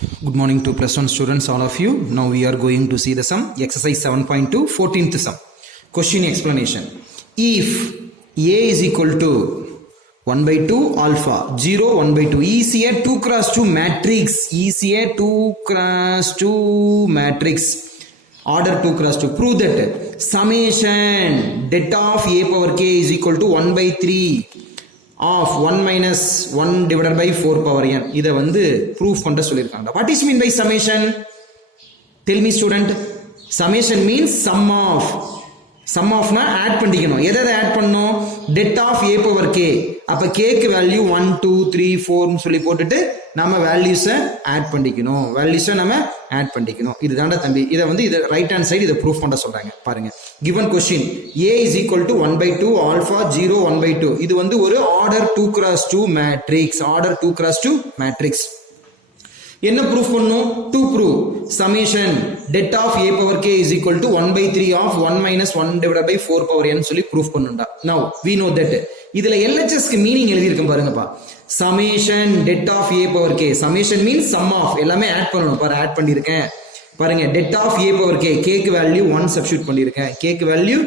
Good morning to plus 1 students, all of you. Now we are going to see the sum, exercise 7.2, 14th sum. Question explanation. If A is equal to 1 by 2 alpha, 0, 1 by 2. Is a 2 cross 2 matrix. Is a 2 cross 2 matrix. Order 2 cross 2. Prove that summation det of A power k is equal to 1 by 3 of 1 minus 1 divided by 4 power n. இதை வந்து proof பண்ண சொல்லியிருக்காங்க. What is mean by summation? Tell me student. Summation means sum of. Sum of na add பண்ணிக்கணும். எதை add பண்ணணும்? Det of A power k. அப்ப k க்கு value 1 2 3 4 சொல்லி போட்டுட்டு நாம வேல்யூஸை ஆட் பண்ணிக்கணும். வேல்யூஸை நாம ஆட் பண்ணிக்கணும். இதுதான்டா தம்பி. இதை வந்து இது ரைட் ஹேண்ட் சைடு இதை ப்ரூஃப் பண்ண சொல்றாங்க. பாருங்க. given question A is equal to 1 by 2 alpha 0 1 by 2. இது வந்து ஒரு order 2 cross 2 matrix. Order 2 cross 2 matrix. என்ன ப்ரூஃப் பண்ணணும்? to prove summation det of A power k is equal to 1 by 3 of 1 minus 1 divided by 4 power n சொல்லி proof பண்ணணும்டா. now we know that இதுல LHS க்கு meaning எழுதி இருக்கும் பாருங்கப்பா. summation det of A power k. summation means sum of. எல்லாமே add பண்ணணும். பாரு ஆட் பண்ணிருக்கேன். பாருங்க det of A power k. k க்கு வேல்யூ 1 சப்ஸ்டிட்யூட் பண்ணிருக்கேன். k க்கு வேல்யூ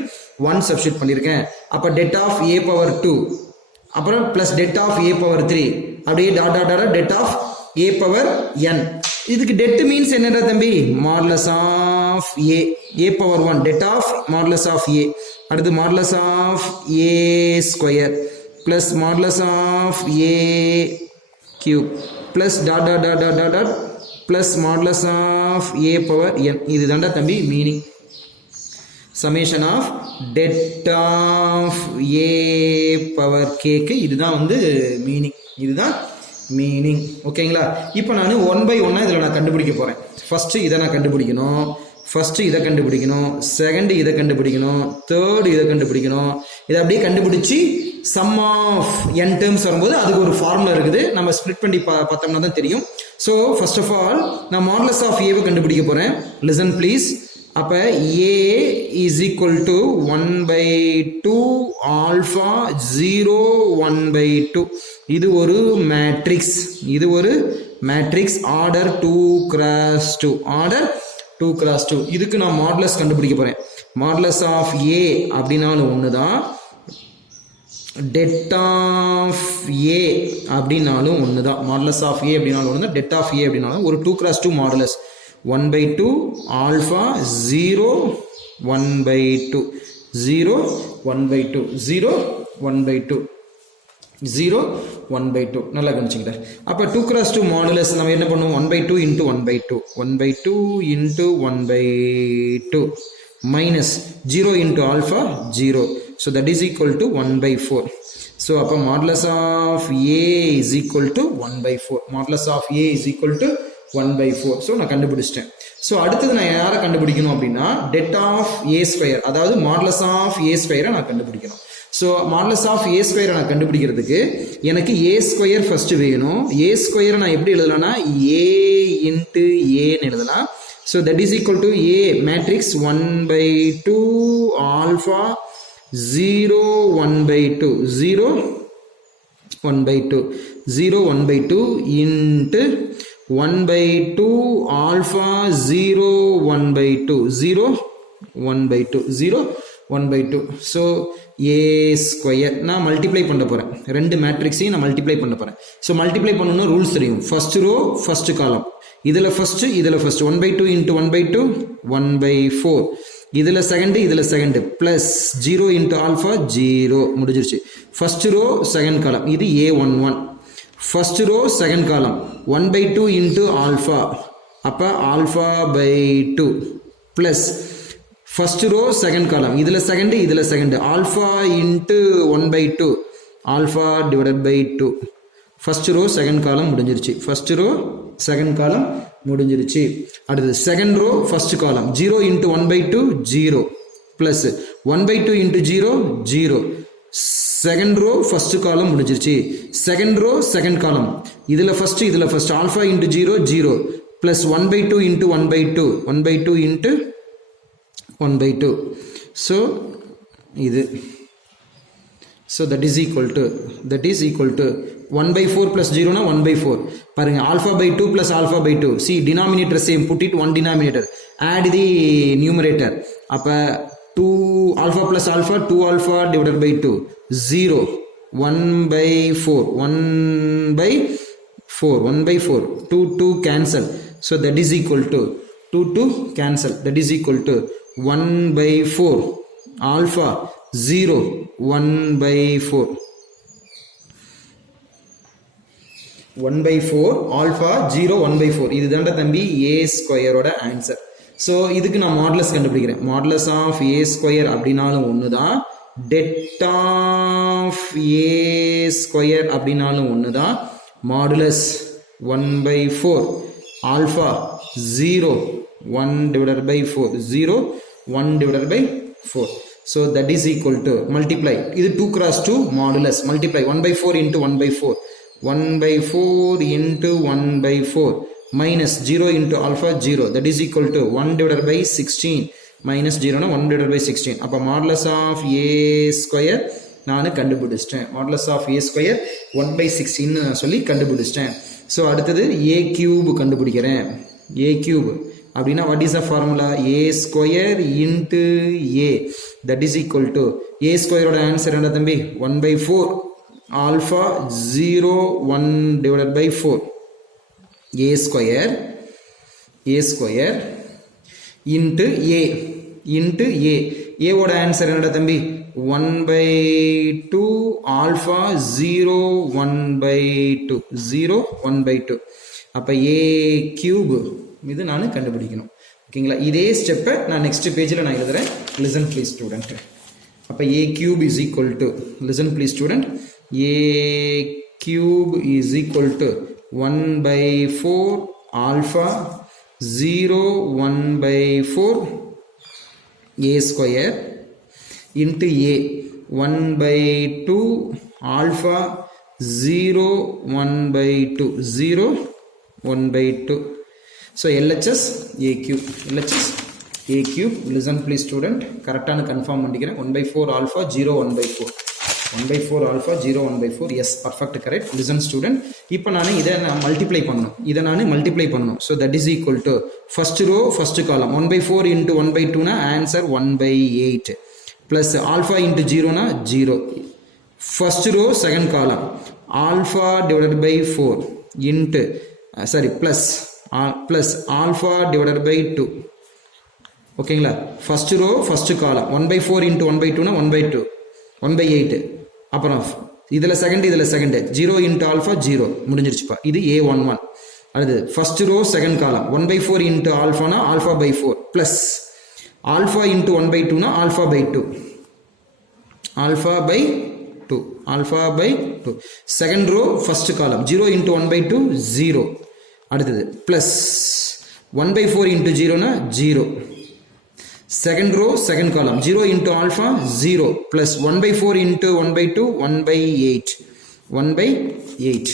1 சப்ஸ்டிட்யூட் பண்ணிருக்கேன். அப்ப det of A power 2 அப்புறம் plus det of A power 3 அப்படியே dot dot dot det of A power n. இதுக்கு det means என்னடா தம்பி? modulus of A. A power 1 det of modulus of A. அடுத்து modulus of A square plus modulus of A cube plus dot dot dot dot dot dot plus modulus of A power n. இதுதான்டா தம்பி meaning. summation of det of A power k க்கு இதுதான் வந்து meaning. இதுதான் meaning. ஓகேங்களா? இப்போ நான் 1 by 1 இதில் நான் கண்டுபிடிக்க போகிறேன். ஃபஸ்ட்டு இதை நான் கண்டுபிடிக்கணும். ஃபஸ்ட்டு இதை கண்டுபிடிக்கணும். செகண்ட் இதை கண்டுபிடிக்கணும். தேர்டு இதை கண்டுபிடிக்கணும். இதை அப்படியே கண்டுபிடிச்சி சம் ஆஃப் n டேர்ம்ஸ் வரும்போது அதுக்கு ஒரு ஃபார்முலா இருக்குது. நம்ம ஸ்ப்ளிட் பண்ணி பார்த்தோம்னா தான் தெரியும். ஸோ ஃபர்ஸ்ட் ஆஃப் ஆல் நான் மாடுலஸ் ஆஃப் ஏவை கண்டுபிடிக்க போகிறேன். Listen please. அப்போ A is equal to 1 by 2 alpha 0 1 by 2. இது ஒரு மேட்ரிக்ஸ். இது ஒரு matrix order 2 cross 2. Order 2 cross 2. இதுக்கு நான் மாடுலஸ் கண்டுபிடிக்க போகிறேன். மாடுலஸ் ஆஃப் A அப்படின்னாலும் ஒன்று தான், det of A அப்படின்னாலும் ஒன்று தான். மாடுலஸ் ஆஃப் A அப்படின்னாலும் ஒன்று தான், det of A அப்படின்னாலும் ஒரு 2 cross 2 modulus 1 by 2 alpha 0 1 by 2 0 1 by 2 0 1 by 2 0 1 by 2. நல்லா கவனிச்சுக்கிட்ட. அப்போ 2 cross 2 மாடுலஸ் நம்ம என்ன பண்ணுவோம்? 1 by 2 into 1 by 2 1 by 2 into 1 by 2 minus 0 into alpha 0. So that is equal to 1 by 4. So அப்போ modulus of A is equal to 1 by 4. Modulus of A is equal to 1 by 4. So நான் கண்டுபிடிச்சிட்டேன். So அடுத்தது நான் யாரை கண்டுபிடிக்கணும் அப்படின்னா det of A square, அதாவது modulus of A square நான் கண்டுபிடிக்கணும். So modulus of A square நான் கண்டுபிடிக்கிறதுக்கு எனக்கு A square ஃபர்ஸ்ட் வேணும். A square நான் எப்படி எழுதலாம்னா A into Aன்னு எழுதலாம். So that is equal to A matrix 1 by 2 alpha 0 1 by 2 0 1 by 2 0 1 by 2 into 1 by 2 alpha 0 1 by 2 0 1 by 2 0 1 by 2. So A square நான் multiply பண்ண போகிறேன். ரெண்டு மேட்ரிக்ஸையும் நான் மல்டிப்ளை பண்ண போகிறேன். ஸோ மல்டிப்ளை பண்ணணும்னா ரூல்ஸ் தெரியும். ஃபர்ஸ்ட் ரோ ஃபர்ஸ்ட் காலம், இதில் ஃபர்ஸ்ட் இதில் first 1 by 2 into 1 by 2 1 by 4. இதில் செகண்டு இதில் செகண்டு ப்ளஸ் 0 into ஆல்ஃபா 0 முடிஞ்சிருச்சு. ஃபர்ஸ்ட் ரோ செகண்ட் காலம், இது A11. ஃபர்ஸ்ட் ரோ செகண்ட் காலம் 1 by 2 into ஆல்ஃபா, அப்போ alpha by 2 plus first row second column, இதில் செகண்டு இதில் second alpha into 1 by 2 alpha divided by 2. First row second column முடிஞ்சிருச்சு. First row second column முடிஞ்சிருச்சு. அடுத்து second row first column 0 into 1 by 2 0 plus 1 by 2 into 0 0. Second row first column முடிஞ்சிருச்சு. Second row second column, இதில் first alpha into 0 0 plus 1 by 2 into 1 by 2 1 by 2 into 1 by 2. So இது, so that is equal to 1 by 4 plus 0 na 1 by 4. பாருங்க alpha by 2 plus alpha by 2. See denominator same, put it one denominator. Add the numerator. அப்ப 2 alpha plus alpha 2 alpha divided by 2 0 1 by 4 1 by 4 1 by 4 2 2 cancel. So that is equal to 2 2 cancel. That is equal to 1 by 4 alpha 0 1 by 4 1 by 4 alpha 0 1 by 4 இதுதான்டா தம்பி a square ஓட answer. So இதுக்கு நான் modulus கண்டுபிடிக்கிறேன். Modulus of a square அப்படின்னாலும் ஒன்று தான், dead of a square அப்படின்னாலும் ஒன்று தான். Modulus 1 by 4 alpha 0 1 divided by 4 0 1 divided by 4. So that is equal to multiply. இது 2 cross 2 modulus multiply 1 by 4 into 1 by 4 1 by 4 into 1 by 4 minus 0 into alpha 0 that is equal to 1 divided by 16 minus 0 na 1 divided by 16. அப்ப modulus of a square நான் கண்டுபிடிச்சிட்டேன். modulus of a square 1 by 16 நான் சொல்லி கண்டுபிடிச்சிட்டேன். So அடுத்தது a cube கண்டுபிடிக்கிறேன். a cube அப்படின்னா what is the formula? a square into a that is equal to a square ஓட ஆன்சர் என்ன தம்பி? 1 by 4 alpha 0 1 divided by 4 a square into a ஓட ஆன்சர் என்னடா தம்பி? 1 by 2 alpha 0 1 by 2 0 1 by 2. அப்ப a cube இது நான் கண்டுபிடிக்கணும். ஓகேங்களா? இதே ஸ்டெப்பை நான் நெக்ஸ்ட் பேஜில் நான் எழுதுறேன். Listen please student. அப்போ a cube is equal to, listen please student, a cube is equal to 1 by 4 alpha 0 1 by 4 a square into a 1 by 2 alpha 0 1 by 2 0 1 by 2. So LHS a cube listen please student, கரெக்டான confirm பண்ணிக்கிறேன். 1 by 4 alpha 0 1 by 4 1 by 4 alpha 0 1 by 4. yes perfect correct. listen student, இப்போ நான் இதை multiply பண்ணணும். so that is equal to first row first column 1 by 4 into 1 by 2 na answer 1 by 8 plus alpha into 0 na 0. first row second column alpha divided by 4 into plus alpha divided by 2. ஓகேங்களா? First row first காலம் 1 by 4 into 1 by 2 na 1 by 2 1 by 8. அப்புறம் இதில் second 0 into alpha 0 முடிஞ்சிருச்சுப்பா. இது a11. அடுத்து first row second காலம் 1 by 4 into alpha na alpha by 4 plus alpha into 1 by 2 na alpha by 2 alpha by 2. Second row first column 0 into 1 by 2 0. அடுத்தது plus 1 by 4 into 0 na 0. second row second column 0 into alpha 0 plus 1 by 4 into 1 by 2 1 by 8.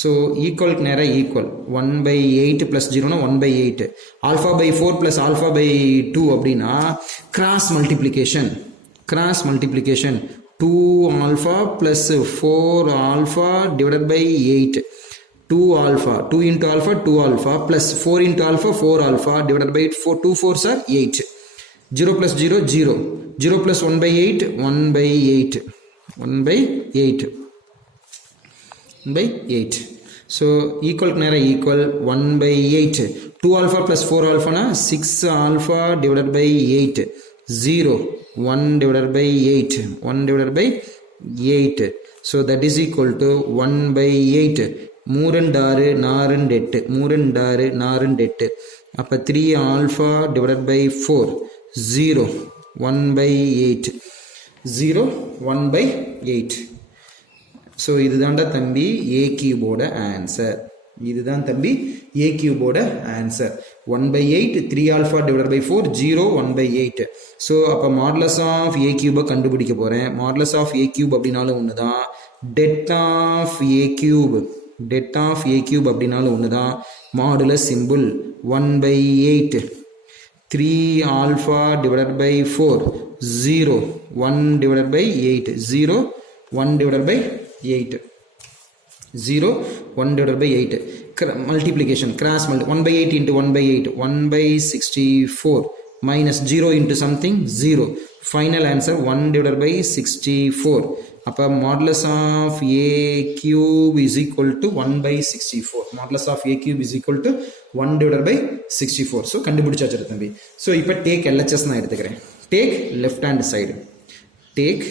so equal நேர equal 1 by 8 plus 0 na 1 by 8. alpha by 4 plus alpha by 2 அப்படின்னா cross multiplication 2 alpha plus 4 alpha divided by 8. 2 alpha 2 into alpha 2 alpha plus 4 into alpha 4 alpha divided by 4 2 4s are 8. 0 plus 0 0 0 plus 1 by 8 1 by 8. so equal நேர equal 1 by 8. 2 alpha plus 4 alpha na 6 alpha divided by 8 0 1 divided by 8 1 divided by 8. so that is equal to 1 by 8. 3 4 அப்ப 3 alpha divided by 4 0 1 by 8 0 1 by 8. so இதுதான்டா தம்பி a cube ஓட answer. இதுதான் தம்பி a cube ஓட answer. 1 by 8 3 alpha divided by 4 0 1 by 8. so அப்ப modulus of a cube கண்டுபிடிக்க போறேன். modulus of a cube அப்படினாலும் ஒண்ணுதான், det of a cube அப்படினாலும் ஒண்ணுதான். modulus symbol 1 by 8 3 alpha divided by 4 0 1 divided by 8 0 1 divided by 8. 0, 1 divided by 8. Multiplication, cross 1 by 8 into 1 by 8, 1 by 64 minus 0 into something 0. Final answer 1 divided by 64. அப்போ modulus of a cube is equal to 1 by 64. Modulus of a cube is equal to 1 divided by 64. So கண்டுபிடிச்சாச்சு தம்பி. So இப்போ take LHS நான் எடுத்துக்கிறேன். Take left hand side. Take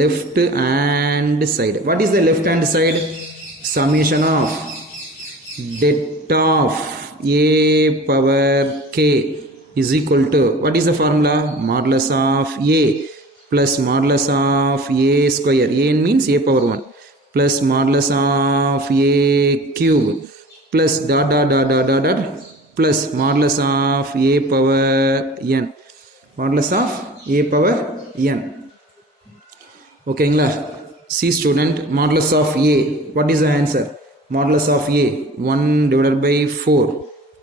left hand side. What is the left hand side? Summation of det of a power k is equal to, what is the formula? Modulus of a plus modulus of a square. A means a power 1 plus modulus of a cube plus dot dot dot dot dot dot plus modulus of a power n. Modulus of a power n. ஓகேங்களா? C student, modulus of a, what is the answer? Modulus of a 1 divided by 4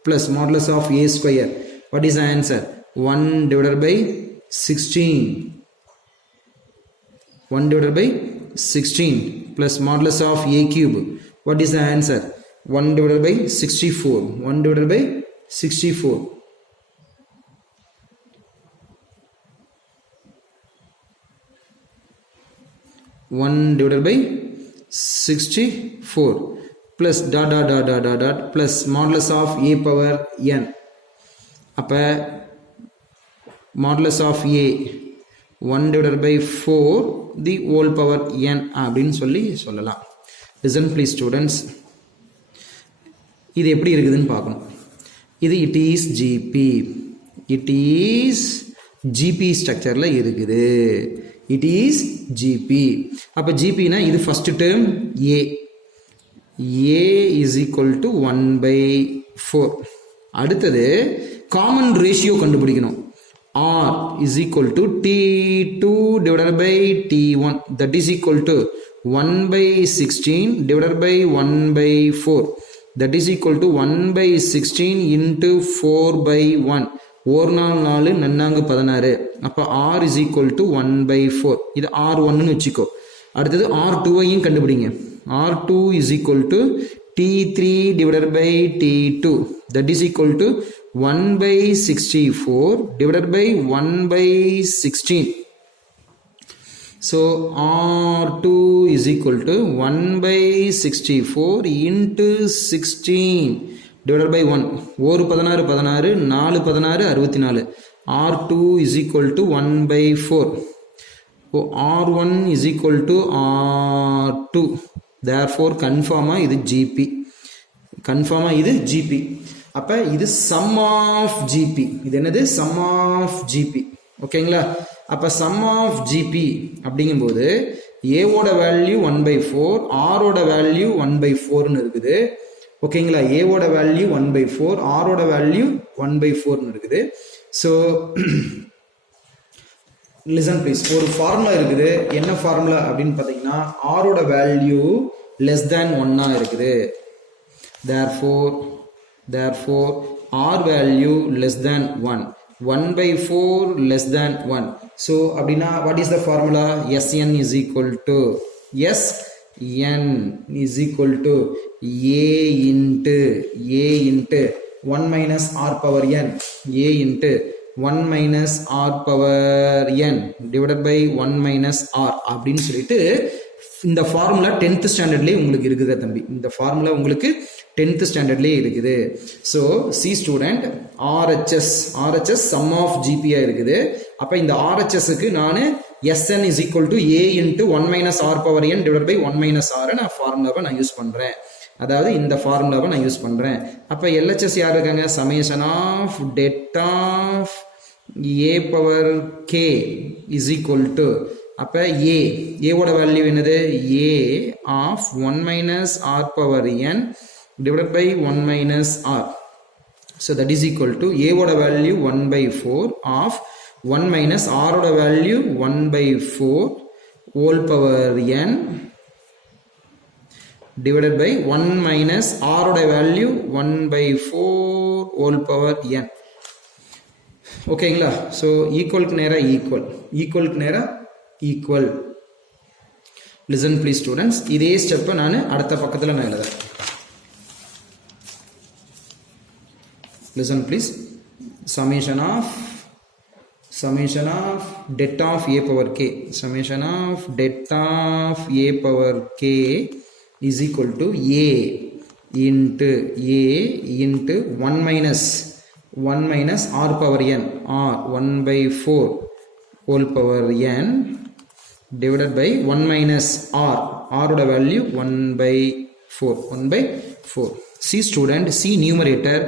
plus modulus of a square, what is the answer? 1 divided by 16. 1 divided by 16 plus modulus of a cube, what is the answer? 1 divided by 64. 1 divided by 64. 1 divided by 64 plus dot dot dot dot dot dot plus modulus of a power n. அப்போ modulus of a 1 divided by 4 the whole power n அப்படின்னு சொல்லலாம். Listen please students. இது எப்படி இருக்குதுன்னு பார்க்கணும். இது it is GP. It is GP ஸ்ட்ரக்சரில் இருக்குது. It is GP. அப்போ GP னா இது first term A. A is equal to 1 by 4. அடுத்தது common ratio கண்டுபிடிக்கணும். R is equal to T2 divided by T1. That is equal to 1 by 16 divided by 1 by 4. That is equal to 1 by 16 into 4 by 1. ஒரு நாள் நன்னாங்க 16. அப்போ R is equal to 1 by 4. இது R1 வச்சுக்கோ. அடுத்தது R2ஐயும் கண்டுபிடிங்க. R2 is equal to T3 divided by T2. That is equal to 1 by 64 divided by 1 by 16. So R2 is equal to 1 by 64 into 16 divided by 1. ஒரு 16 16 4 16 64. R2 is equal to 1 by 4. So R1 is equal to R2. Therefore confirm இது GP. Confirm இது GP. அப்போ இது sum of GP. இது என்னது? sum of GP. ஓகேங்களா? அப்போ sum of GP அப்படிங்கும்போது A ஓட வேல்யூ 1 by 4, R ஓட வேல்யூ 1 by 4ன்னு இருக்குது. ஓகேங்களா? A ஓட வேல்யூ 1 by 4, R ஓட வேல்யூ 1 by 4ன்னு இருக்குது. So listen please. ஒரு ஃபார்முலா இருக்குது. என்ன ஃபார்முலா அப்படின்னு பார்த்தீங்கன்னா R ஓட வேல்யூ less than 1 இருக்குது. Therefore R value less than 1. 1 by 4 less than 1. So அப்படின்னா what is the formula? Sn is equal to A into 1 minus R power n. A into 1 minus R power n divided by 1 minus R அப்படின்னு சொல்லிட்டு இந்த formula 10th ஸ்டாண்டர்ட்லேயே உங்களுக்கு இருக்குது தம்பி. இந்த formula உங்களுக்கு 10th ஸ்டாண்டர்ட்லேயே இருக்குது. ஸோ சி ஸ்டூடெண்ட் RHS சம் ஆஃப் ஜிபியாக இருக்குது. அப்போ இந்த RHSக்கு நான் Sn is equal to A into 1 minus R power n divided by 1 minus R நான் ஃபார்முலாவை நான் யூஸ் பண்ணுறேன். அதாவது இந்த ஃபார்முலாவை நான் யூஸ் பண்ணுறேன். அப்போ LHS யார் இருக்காங்க? Summation of det of A power K is equal to, அப்போ A ஓட வேல்யூ என்னது? A of 1 minus R power n divided by 1 minus R. So that is equal to A ஓட value 1 by 4 of 1 minus R ஓட value 1 by 4 whole power n divided by 1 minus R ஓட value 1 by 4 whole power n. ஓகேங்களா? So ஈக்குவலுக்கு நேராக equal. listen please students, இதே ஸ்டெப்பை நான் அடுத்த பக்கத்தில் நான் எழுதுறேன். listen please, summation of det of a power k, summation of det of a power k is equal to a into 1 minus r power n, or 1 by 4 whole power n divided by 1 minus r oda value 1 by 4. See student, see numerator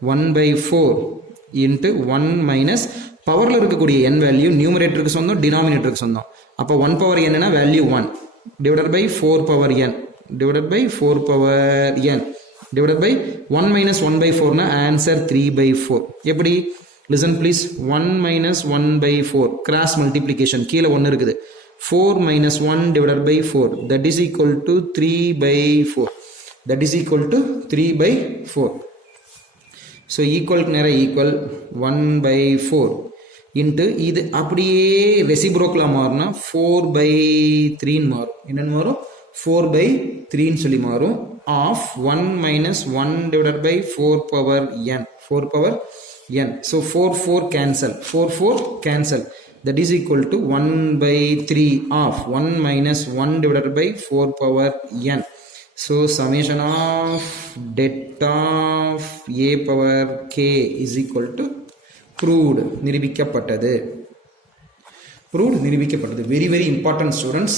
1 by 4 into 1 minus பவரில் இருக்கக்கூடிய n value நியூமரேட்டருக்கு சொந்தம், டினாமினேட்டருக்கு சொந்தம். அப்போ 1 power n value 1 divided by 4 power n divided by 4 power n divided by 1 minus 1 by 4 na answer 3 by 4. எப்படி? listen please, 1 minus 1 by 4 cross multiplication, கீழே 1 இருக்குது, 4 minus 1 divided by 4 that is equal to 3 by 4, that is equal to 3 by 4. so equal நேர equal 1 by 4 into இது அப்படியே ரெசிப்ரோக்கலா மாறுனா 4 by 3 மாறும். என்னன்னு மாறும்? 4 by 3 சொல்லி மாறும். of 1 minus 1 divided by 4 power n, 4 power n. so 4 cancel, that is equal to 1 by 3 of 1 minus 1 divided by 4 power n. so summation of det of a power k is equal to proved, நிரூபிக்கப்பட்டது. very very important students.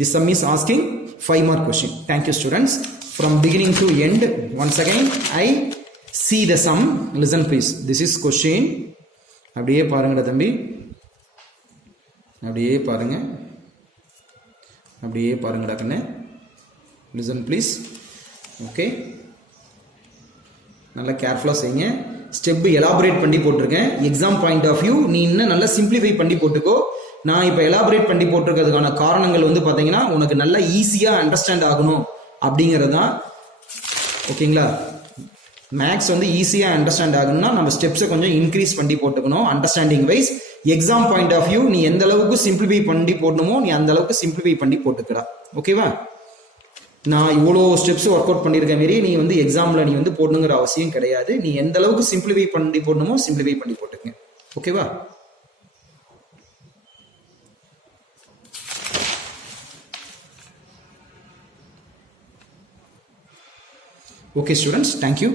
This sum is asking 5 mark question. Thank you students. From beginning to end, once again I see the sum. Listen please, this is question. அப்படியே பாருங்கடா தம்பி, அப்படியே பாருங்கடா கண்ணே. listen please. okay, நல்லா கேர்ஃபுல்லாக செய்யுங்க. Step elaborate பண்ணி போட்டிருக்கேன். எக்ஸாம் பாயிண்ட் ஆஃப் வியூ நீ இன்னும் நல்லா சிம்பிளிஃபை பண்ணி போட்டுக்கோ. நான் இப்போ எலாபரேட் பண்ணி போட்டிருக்கிறதுக்கான காரணங்கள் வந்து பார்த்தீங்கன்னா உனக்கு நல்லா ஈஸியாக அண்டர்ஸ்டாண்ட் ஆகணும் அப்படிங்கிறது தான். ஓகேங்களா? மேக்ஸ் வந்து ஈஸியாக அண்டர்ஸ்டாண்ட் ஆகணும்னா நம்ம ஸ்டெப்ஸை கொஞ்சம் இன்க்ரீஸ் பண்ணி போட்டுக்கணும் understanding wise. Exam point of view நீ எந்த அளவுக்கு சிம்பிளிஃபை பண்ணி போடணுமோ நீ அந்த அளவுக்கு சிம்பிளிஃபை பண்ணி போட்டுக்கடா. ஓகேவா? நான் இவ்வளோ ஸ்டெப்ஸ் ஒர்க் அவுட் பண்ணியிருக்க மாரி நீ வந்து எக்ஸாமில் நீ வந்து போடணுங்கிற அவசியம் கிடையாது. நீ எந்த அளவுக்கு சிம்பிளிஃபை பண்ணி போடணுமோ சிம்பிளிஃபை பண்ணி போட்டுக்கங்க. ஓகேவா? Okay students, thank you.